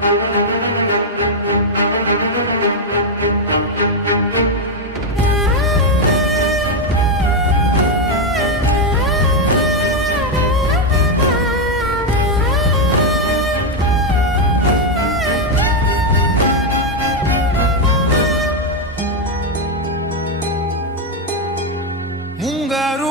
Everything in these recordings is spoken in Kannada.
Thank you.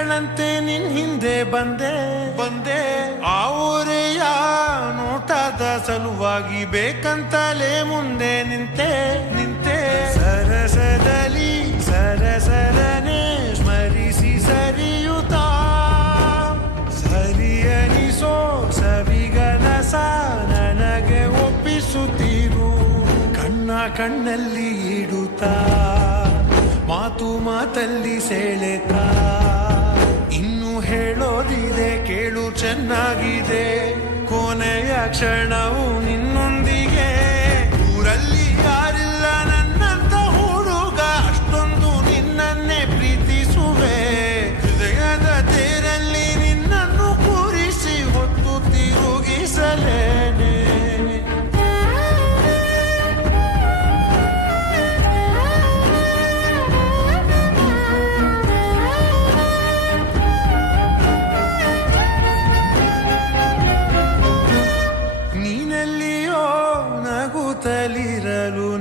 ನೆರಳಂತೆ ನಿನ್ ಹಿಂದೆ ಬಂದೆ. ಬಂದೆ. ಆ ಊರೆಯ ನೋಟದ ಸಲುವಾಗಿ ಬೇಕಂತಲೇ ಮುಂದೆ ನಿಂತೆ. ನಿಂತೆ. ಸರಸದಲ್ಲಿ ಸರಸದನೆ ಸ್ಮರಿಸಿ ಸರಿಯುತ್ತ. ಸರಿಯನಿಸೋ ಸವಿಗನಸ ನನಗೆ ಒಪ್ಪಿಸುತ್ತೀರು. ಕಣ್ಣ ಕಣ್ಣಲ್ಲಿ ಇಡುತ್ತಾ ಮಾತು ಮಾತಲ್ಲಿ ಸೆಳೆತ. ಚೆನ್ನಾಗಿದೆ. ಕೊನೆಯ ಕ್ಷಣವು ನಿನ್ನೊಂದಿಗೆ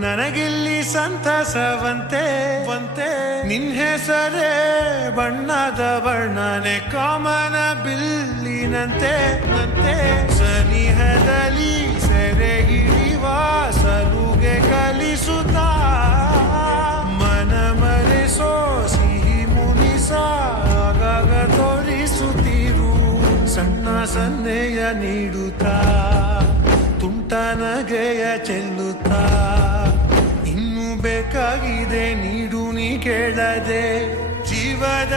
ನನಗಿಲ್ಲಿ ಸಂತಸವಂತೆ, ವಂತೆ. ನಿನ್ ಹೆಸರೇ ಬಣ್ಣದ ಬಣ್ಣನೆ ಕಾಮನ ಬಿಲ್ಲಿನಂತೆ, ನಂತೆ. ಸನಿಹದಲ್ಲಿ ಸೆರೆ ಹಿಡಿವ ಸಲುಗೆ ಕಲಿಸುತ್ತಾ ಮನ ಮರೆಸೋ ಸಿಹಿ ಮುನಿಸ ಆಗಾಗ ತೋರಿಸುತ್ತಿರು, ಸಣ್ಣ ಸನ್ನೆಯ ನೀಡುತ್ತಾ, ತುಂಟ ನಗೆಯ ಚೆಲ್ಲುತ್ತಾ. ನೀಡು ನೀ ಕೇಳದೆ ಜೀವದ